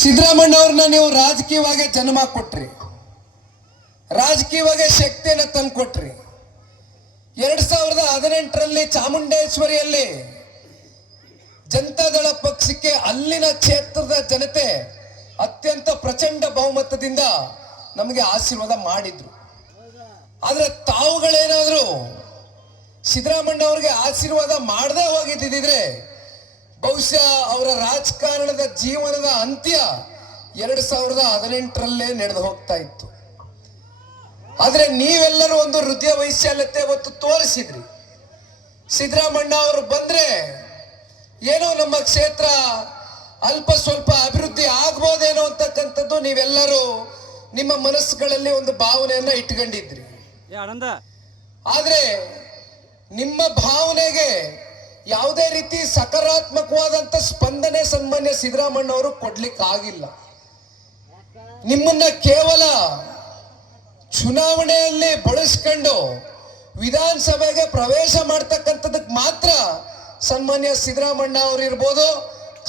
ಸಿದ್ದರಾಮಣ್ಣ ಅವ್ರನ್ನ ನೀವು ರಾಜಕೀಯವಾಗಿ ಜನ್ಮ ಕೊಟ್ರಿ, ರಾಜಕೀಯವಾಗಿ ಶಕ್ತಿಯನ್ನು ತಂದುಕೊಟ್ರಿ. 2018ರಲ್ಲಿ ಚಾಮುಂಡೇಶ್ವರಿಯಲ್ಲಿ ಜನತಾದಳ ಪಕ್ಷಕ್ಕೆ ಅಲ್ಲಿನ ಕ್ಷೇತ್ರದ ಜನತೆ ಅತ್ಯಂತ ಪ್ರಚಂಡ ಬಹುಮತದಿಂದ ನಮಗೆ ಆಶೀರ್ವಾದ ಮಾಡಿದ್ರು. ಆದ್ರೆ ತಾವುಗಳೇನಾದ್ರು ಸಿದ್ದರಾಮಣ್ಣ ಅವ್ರಿಗೆ ಆಶೀರ್ವಾದ ಮಾಡದೆ ಹೋಗಿದ್ದಿದ್ರೆ ಬಹುಶಃ ಅವರ ರಾಜಕಾರಣದ ಜೀವನದ ಅಂತ್ಯ 2018ರಲ್ಲೇ ನಡೆದು ಹೋಗ್ತಾ ಇತ್ತು. ಆದ್ರೆ ನೀವೆಲ್ಲರೂ ಒಂದು ಹೃದಯ ವೈಶಾಲ್ಯತೆ ಹೊತ್ತು ತೋರಿಸಿದ್ರಿ. ಸಿದ್ದರಾಮಣ್ಣ ಅವರು ಬಂದ್ರೆ ಏನೋ ನಮ್ಮ ಕ್ಷೇತ್ರ ಅಲ್ಪ ಸ್ವಲ್ಪ ಅಭಿವೃದ್ಧಿ ಆಗ್ಬೋದೇನೋ ಅಂತಕ್ಕಂಥದ್ದು ನೀವೆಲ್ಲರೂ ನಿಮ್ಮ ಮನಸ್ಸುಗಳಲ್ಲಿ ಒಂದು ಭಾವನೆಯನ್ನ ಇಟ್ಕೊಂಡಿದ್ರಿ. ಆದ್ರೆ ನಿಮ್ಮ ಭಾವನೆಗೆ ಯಾವುದೇ ರೀತಿ ಸಕಾರಾತ್ಮಕವಾದಂತ ಸ್ಪಂದನೆ ಸನ್ಮಾನ್ಯ ಸಿದ್ದರಾಮಣ್ಣ ಅವರು ಕೊಡ್ಲಿಕ್ಕೆ ಆಗಿಲ್ಲ. ನಿಮ್ಮನ್ನ ಕೇವಲ ಚುನಾವಣೆಯಲ್ಲಿ ಬಳಸ್ಕೊಂಡು ವಿಧಾನಸಭೆಗೆ ಪ್ರವೇಶ ಮಾಡ್ತಕ್ಕಂಥದಕ್ಕೆ ಮಾತ್ರ ಸನ್ಮಾನ್ಯ ಸಿದ್ದರಾಮಣ್ಣ ಅವರು ಇರ್ಬೋದು,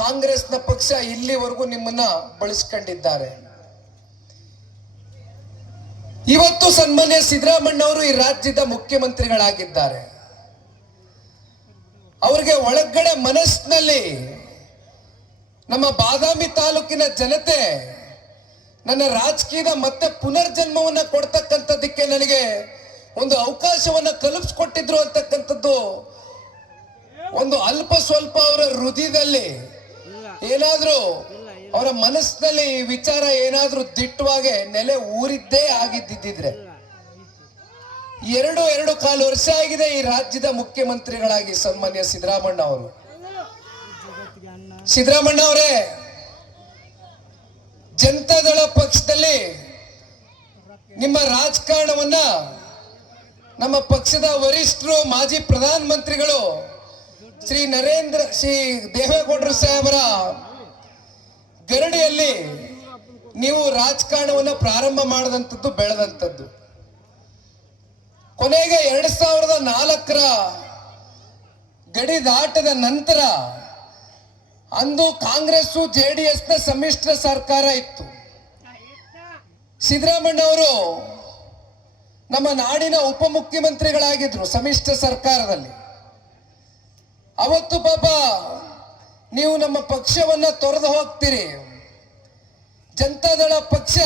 ಕಾಂಗ್ರೆಸ್ನ ಪಕ್ಷ ಇಲ್ಲಿವರೆಗೂ ನಿಮ್ಮನ್ನ ಬಳಸ್ಕೊಂಡಿದ್ದಾರೆ. ಇವತ್ತು ಸನ್ಮಾನ್ಯ ಸಿದ್ದರಾಮಣ್ಣ ಅವರು ಈ ರಾಜ್ಯದ ಮುಖ್ಯಮಂತ್ರಿಗಳಾಗಿದ್ದಾರೆ. ಅವರಿಗೆ ಒಳಗಡೆ ಮನಸ್ಸಿನಲ್ಲಿ ನಮ್ಮ ಬಾದಾಮಿ ತಾಲೂಕಿನ ಜನತೆ ನನ್ನ ರಾಜಕೀಯದ ಮತ್ತೆ ಪುನರ್ಜನ್ಮವನ್ನ ಕೊಡ್ತಕ್ಕಂಥದ್ದಕ್ಕೆ ನನಗೆ ಒಂದು ಅವಕಾಶವನ್ನ ಕಲ್ಪಿಸ್ಕೊಟ್ಟಿದ್ರು ಅಂತಕ್ಕಂಥದ್ದು ಒಂದು ಅಲ್ಪ ಸ್ವಲ್ಪ ಅವರ ಹೃದಯದಲ್ಲಿ ಏನಾದ್ರೂ ಅವರ ಮನಸ್ಸಿನಲ್ಲಿ ವಿಚಾರ ಏನಾದ್ರೂ ದಿಟ್ಟವಾಗಿ ನೆಲೆ ಊರಿದ್ದೇ ಆಗಿದ್ದಿದ್ರೆ 2.25 ವರ್ಷ ಆಗಿದೆ ಈ ರಾಜ್ಯದ ಮುಖ್ಯಮಂತ್ರಿಗಳಾಗಿ ಸನ್ಮಾನ್ಯ ಸಿದ್ದರಾಮಣ್ಣ ಅವರು. ಸಿದ್ದರಾಮಣ್ಣ ಅವರೇ, ಜನತಾದಳ ಪಕ್ಷದಲ್ಲಿ ನಿಮ್ಮ ರಾಜಕಾರಣವನ್ನ ನಮ್ಮ ಪಕ್ಷದ ವರಿಷ್ಠರು ಮಾಜಿ ಪ್ರಧಾನ ಮಂತ್ರಿಗಳು ಶ್ರೀ ದೇವೇಗೌಡರು ಸಾಹೇಬರ ಗರಡಿಯಲ್ಲಿ ನೀವು ರಾಜಕಾರಣವನ್ನ ಪ್ರಾರಂಭ ಮಾಡದಂಥದ್ದು, ಬೆಳೆದಂಥದ್ದು. ಕೊನೆಗೆ 2004ರ ಗಡಿ ದಾಟದ ನಂತರ ಅಂದು ಕಾಂಗ್ರೆಸ್ ಜೆಡಿಎಸ್ನ ಸಮ್ಮಿಶ್ರ ಸರ್ಕಾರ ಇತ್ತು. ಸಿದ್ದರಾಮಣ್ಣ ಅವರು ನಮ್ಮ ನಾಡಿನ ಉಪಮುಖ್ಯಮಂತ್ರಿಗಳಾಗಿದ್ರು ಸಮ್ಮಿಶ್ರ ಸರ್ಕಾರದಲ್ಲಿ. ಅವತ್ತು ಪಾಪ ನೀವು ನಮ್ಮ ಪಕ್ಷವನ್ನ ತೊರೆದು ಹೋಗ್ತೀರಿ. ಜನತಾದಳ ಪಕ್ಷ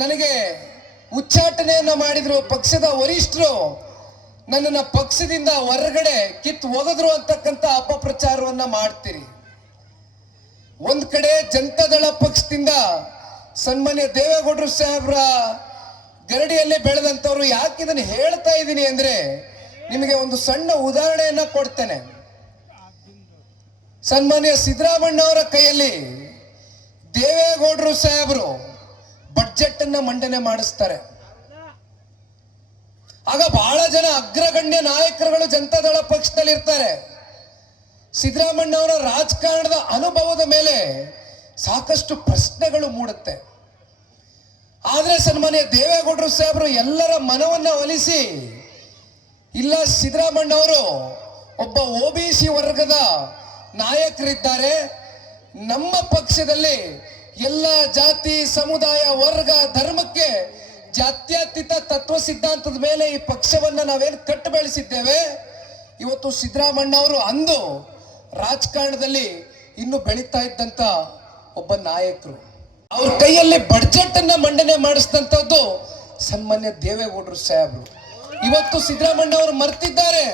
ನನಗೆ ಉಚ್ಚಾಟನೆಯನ್ನ ಮಾಡಿದ್ರು, ಪಕ್ಷದ ವರಿಷ್ಠರು ನನ್ನನ್ನ ಪಕ್ಷದಿಂದ ಹೊರಗಡೆ ಕಿತ್ತು ಒಗೆದ್ರು ಅಂತಕ್ಕಂಥ ಅಪಪ್ರಚಾರವನ್ನ ಮಾಡ್ತೀರಿ. ಒಂದ್ ಕಡೆ ಜನತಾದಳ ಪಕ್ಷದಿಂದ ಸನ್ಮಾನ್ಯ ದೇವೇಗೌಡರು ಸಾಹೇಬ್ರ ಗರಡಿಯಲ್ಲಿ ಬೆಳೆದಂತವ್ರು. ಯಾಕೆ ಇದನ್ನು ಹೇಳ್ತಾ ಇದ್ದೀನಿ ಅಂದ್ರೆ ನಿಮಗೆ ಒಂದು ಸಣ್ಣ ಉದಾಹರಣೆಯನ್ನ ಕೊಡ್ತೇನೆ. ಸನ್ಮಾನ್ಯ ಸಿದ್ದರಾಮಣ್ಣ ಅವರ ಕೈಯಲ್ಲಿ ದೇವೇಗೌಡರು ಸಾಹೇಬರು ಬಡ್ಜೆಟ್ ಅನ್ನ ಮಂಡನೆ ಮಾಡಿಸ್ತಾರೆ. ಆಗ ಬಹಳ ಜನ ಅಗ್ರಗಣ್ಯ ನಾಯಕರುಗಳು ಜನತಾದಳ ಪಕ್ಷದಲ್ಲಿ ಇರ್ತಾರೆ. ಸಿದ್ದರಾಮಣ್ಣ ಅವರ ರಾಜಕಾರಣದ ಅನುಭವದ ಮೇಲೆ ಸಾಕಷ್ಟು ಪ್ರಶ್ನೆಗಳು ಮೂಡುತ್ತೆ. ಆದ್ರೆ ಸನ್ಮಾನ್ಯ ದೇವೇಗೌಡರು ಸಾಹೇಬರು ಎಲ್ಲರ ಮನವನ್ನ ಒಲಿಸಿ, ಇಲ್ಲ ಸಿದ್ದರಾಮಣ್ಣ ಅವರು ಒಬ್ಬ OBC ವರ್ಗದ ನಾಯಕರಿದ್ದಾರೆ, ನಮ್ಮ ಪಕ್ಷದಲ್ಲಿ ಎಲ್ಲ ಜಾತಿ ಸಮುದಾಯ ವರ್ಗ ಧರ್ಮಕ್ಕೆ ಜಾತ್ಯತೀತ ತತ್ವ ಸಿದ್ಧಾಂತದ ಮೇಲೆ ಈ ಪಕ್ಷವನ್ನ ನಾವೇನು ಕಟ್ಟು ಬೆಳೆಸಿದ್ದೇವೆ. ಇವತ್ತು ಸಿದ್ದರಾಮಣ್ಣ ಅವರು ಅಂದು ರಾಜಕಾರಣದಲ್ಲಿ ಇನ್ನು ಬೆಳೀತಾ ಇದ್ದಂತ ಒಬ್ಬ ನಾಯಕರು. ಅವ್ರ ಕೈಯಲ್ಲಿ ಬಡ್ಜೆಟ್ ಅನ್ನ ಮಂಡನೆ ಮಾಡಿಸಿದಂತದ್ದು ಸನ್ಮಾನ್ಯ ದೇವೇಗೌಡರು ಸಾಹೇಬರು. ಇವತ್ತು ಸಿದ್ದರಾಮಣ್ಣ ಅವರು ಮರ್ತಿದ್ದಾರೆ.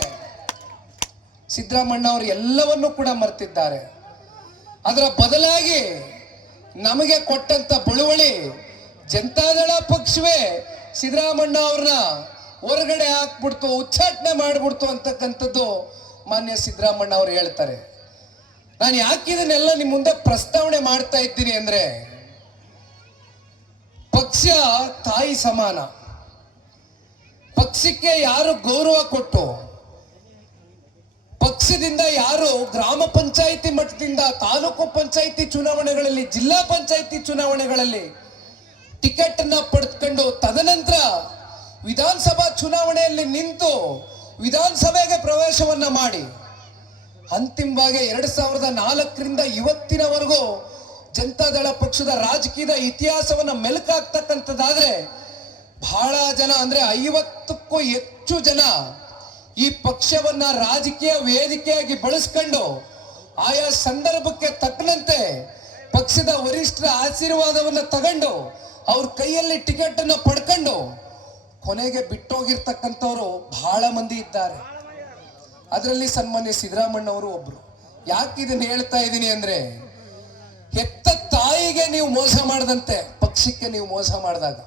ಸಿದ್ದರಾಮಣ್ಣ ಅವರು ಎಲ್ಲವನ್ನೂ ಕೂಡ ಮರ್ತಿದ್ದಾರೆ. ಅದರ ಬದಲಾಗಿ ನಮಗೆ ಕೊಟ್ಟಂತ ಬಳುವಳಿ ಜನತಾದಳ ಪಕ್ಷವೇ ಸಿದ್ದರಾಮಣ್ಣ ಅವ್ರನ್ನ ಹೊರಗಡೆ ಹಾಕ್ಬಿಡ್ತು, ಉಚ್ಚಾಟನೆ ಮಾಡ್ಬಿಡ್ತು ಅಂತಕ್ಕಂಥದ್ದು ಮಾನ್ಯ ಸಿದ್ದರಾಮಣ್ಣ ಅವರು ಹೇಳ್ತಾರೆ. ನಾನು ಯಾಕಿದನ್ನೆಲ್ಲ ನಿಮ್ಮ ಮುಂದೆ ಪ್ರಸ್ತಾವನೆ ಮಾಡ್ತಾ ಇದ್ದೀನಿ ಅಂದ್ರೆ, ಪಕ್ಷ ತಾಯಿ ಸಮಾನ. ಪಕ್ಷಕ್ಕೆ ಯಾರು ಗೌರವ ಕೊಟ್ಟು, ಪಕ್ಷದಿಂದ ಯಾರು ಗ್ರಾಮ ಪಂಚಾಯಿತಿ ಮಟ್ಟದಿಂದ ತಾಲೂಕು ಪಂಚಾಯಿತಿ ಚುನಾವಣೆಗಳಲ್ಲಿ, ಜಿಲ್ಲಾ ಪಂಚಾಯಿತಿ ಚುನಾವಣೆಗಳಲ್ಲಿ ಟಿಕೆಟ್ ಅನ್ನ ಪಡೆದುಕೊಂಡು ತದನಂತರ ವಿಧಾನಸಭಾ ಚುನಾವಣೆಯಲ್ಲಿ ನಿಂತು ವಿಧಾನಸಭೆಗೆ ಪ್ರವೇಶವನ್ನ ಮಾಡಿ ಅಂತಿಮವಾಗಿ 2004ರಿಂದ ಇವತ್ತಿನವರೆಗೂ ಜನತಾದಳ ಪಕ್ಷದ ರಾಜಕೀಯದ ಇತಿಹಾಸವನ್ನ ಮೆಲುಕಾಗ್ತಕ್ಕಂಥದ್ದಾದ್ರೆ ಬಹಳ ಜನ ಅಂದ್ರೆ 50ಕ್ಕೂ ಹೆಚ್ಚು ಜನ ಈ ಪಕ್ಷವನ್ನ ರಾಜಕೀಯ ವೇದಿಕೆಯಾಗಿ ಬಳಸ್ಕೊಂಡು ಆಯಾ ಸಂದರ್ಭಕ್ಕೆ ತಕ್ಕಂತೆ ಪಕ್ಷದ ವರಿಷ್ಠರ ಆಶೀರ್ವಾದವನ್ನ ತಗೊಂಡು ಅವ್ರ ಕೈಯಲ್ಲಿ ಟಿಕೆಟ್ ಅನ್ನು ಪಡ್ಕೊಂಡು ಕೊನೆಗೆ ಬಿಟ್ಟೋಗಿರ್ತಕ್ಕಂಥವ್ರು ಬಹಳ ಮಂದಿ ಇದ್ದಾರೆ. ಅದರಲ್ಲಿ ಸನ್ಮಾನ್ಯ ಸಿದ್ದರಾಮಣ್ಣವರು ಒಬ್ರು. ಯಾಕೆ ಇದನ್ನ ಹೇಳ್ತಾ ಇದ್ದೀನಿ ಅಂದ್ರೆ, ಹೆತ್ತ ತಾಯಿಗೆ ನೀವು ಮೋಸ ಮಾಡದಂತೆ ಪಕ್ಷಕ್ಕೆ ನೀವು ಮೋಸ ಮಾಡಿದಾಗ,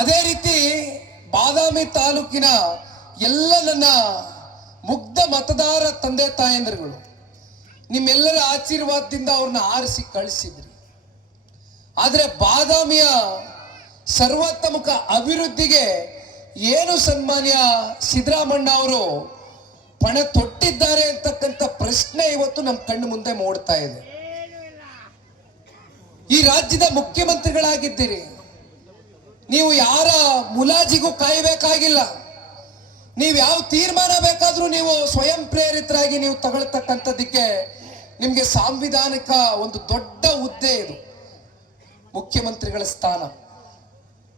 ಅದೇ ರೀತಿ ಬಾದಾಮಿ ತಾಲೂಕಿನ ಎಲ್ಲ ನನ್ನ ಮುಗ್ಧ ಮತದಾರ ತಂದೆ ತಾಯಂದಿರುಗಳು ನಿಮ್ಮೆಲ್ಲರ ಆಶೀರ್ವಾದದಿಂದ ಅವ್ರನ್ನ ಆರಿಸಿ ಕಳಿಸಿದ್ರಿ. ಆದ್ರೆ ಬಾದಾಮಿಯ ಸರ್ವತೋಮುಖ ಅಭಿವೃದ್ಧಿಗೆ ಏನು ಸನ್ಮಾನ್ಯ ಸಿದ್ದರಾಮಣ್ಣ ಅವರು ಪಣ ತೊಟ್ಟಿದ್ದಾರೆ ಅಂತಕ್ಕಂಥ ಪ್ರಶ್ನೆ ಇವತ್ತು ನಮ್ಮ ಕಣ್ಣು ಮುಂದೆ ಮೂಡ್ತಾ ಇದೆ. ಈ ರಾಜ್ಯದ ಮುಖ್ಯಮಂತ್ರಿಗಳಾಗಿದ್ದೀರಿ, ನೀವು ಯಾರ ಮುಲಾಜಿಗೂ ಕಾಯಬೇಕಾಗಿಲ್ಲ. ನೀವು ಯಾವ ತೀರ್ಮಾನ ಬೇಕಾದ್ರೂ ನೀವು ಸ್ವಯಂ ಪ್ರೇರಿತರಾಗಿ ನೀವು ತಗೊಳ್ತಕ್ಕಂಥದ್ದಕ್ಕೆ ನಿಮ್ಗೆ ಸಾಂವಿಧಾನಿಕ ಒಂದು ದೊಡ್ಡ ಹುದ್ದೆ ಇದು, ಮುಖ್ಯಮಂತ್ರಿಗಳ ಸ್ಥಾನ.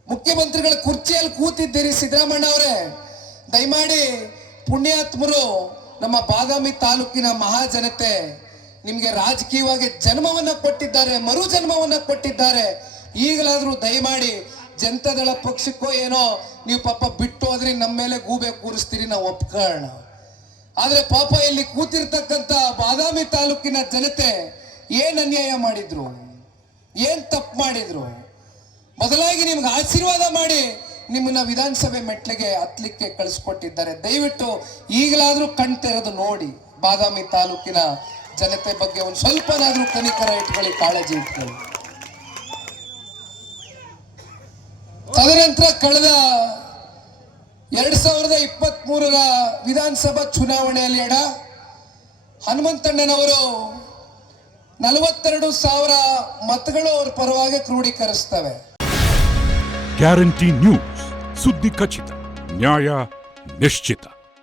ಮುಖ್ಯಮಂತ್ರಿಗಳ ಕುರ್ಚಿಯಲ್ಲಿ ಕೂತಿದ್ದೀರಿ ಸಿದ್ದರಾಮಣ್ಣ ಅವರೇ. ದಯಮಾಡಿ ಪುಣ್ಯಾತ್ಮರು ನಮ್ಮ ಬಾದಾಮಿ ತಾಲೂಕಿನ ಮಹಾಜನತೆ ನಿಮ್ಗೆ ರಾಜಕೀಯವಾಗಿ ಜನ್ಮವನ್ನ ಕೊಟ್ಟಿದ್ದಾರೆ, ಮರು ಜನ್ಮವನ್ನ ಕೊಟ್ಟಿದ್ದಾರೆ. ಈಗಲಾದ್ರೂ ದಯಮಾಡಿ ಜನತಾದಳ ಪಕ್ಷಕ್ಕೋ ಏನೋ ನೀವು ಪಾಪ ಬಿಟ್ಟು ಹೋದ್ರಿ ನಮ್ಮ ಮೇಲೆ ಗೂಬೆ ಕೂರಿಸ್ತೀರಿ, ನಾವು ಒಪ್ಕೊಳ್ಳೋಣ. ಆದ್ರೆ ಪಾಪ ಇಲ್ಲಿ ಕೂತಿರ್ತಕ್ಕಂಥ ಬಾದಾಮಿ ತಾಲೂಕಿನ ಜನತೆ ಏನ್ ಅನ್ಯಾಯ ಮಾಡಿದ್ರು, ಏನ್ ತಪ್ಪು ಮಾಡಿದ್ರು? ಬದಲಾಗಿ ನಿಮ್ಗೆ ಆಶೀರ್ವಾದ ಮಾಡಿ ನಿಮ್ಮನ್ನ ವಿಧಾನಸಭೆ ಮೆಟ್ಲಿಗೆ ಹತ್ಲಿಕ್ಕೆ ಕಳಿಸ್ಕೊಟ್ಟಿದ್ದಾರೆ. ದಯವಿಟ್ಟು ಈಗಲಾದ್ರೂ ಕಣ್ತೆರೆದು ನೋಡಿ, ಬಾದಾಮಿ ತಾಲೂಕಿನ ಜನತೆ ಬಗ್ಗೆ ಒಂದು ಸ್ವಲ್ಪನಾದ್ರೂ ಕನಿಕರ ಇಟ್ಕೊಳ್ಳಿ, ಕಾಳಜಿ ಇಟ್ಕೊಳ್ಳಿ. ತದನಂತರ ಕಳೆದ 2023ರ ವಿಧಾನಸಭಾ ಚುನಾವಣೆಯಲ್ಲಿ ಹನುಮಂತಣ್ಣನವರು 42,000 ಮತಗಳು ಅವ್ರ ಪರವಾಗಿ ಕ್ರೋಢೀಕರಿಸ್ತವೆ. ಗ್ಯಾರಂಟಿ ನ್ಯೂಸ್, ಸುದ್ದಿ ಖಚಿತ, ನ್ಯಾಯ ನಿಶ್ಚಿತ.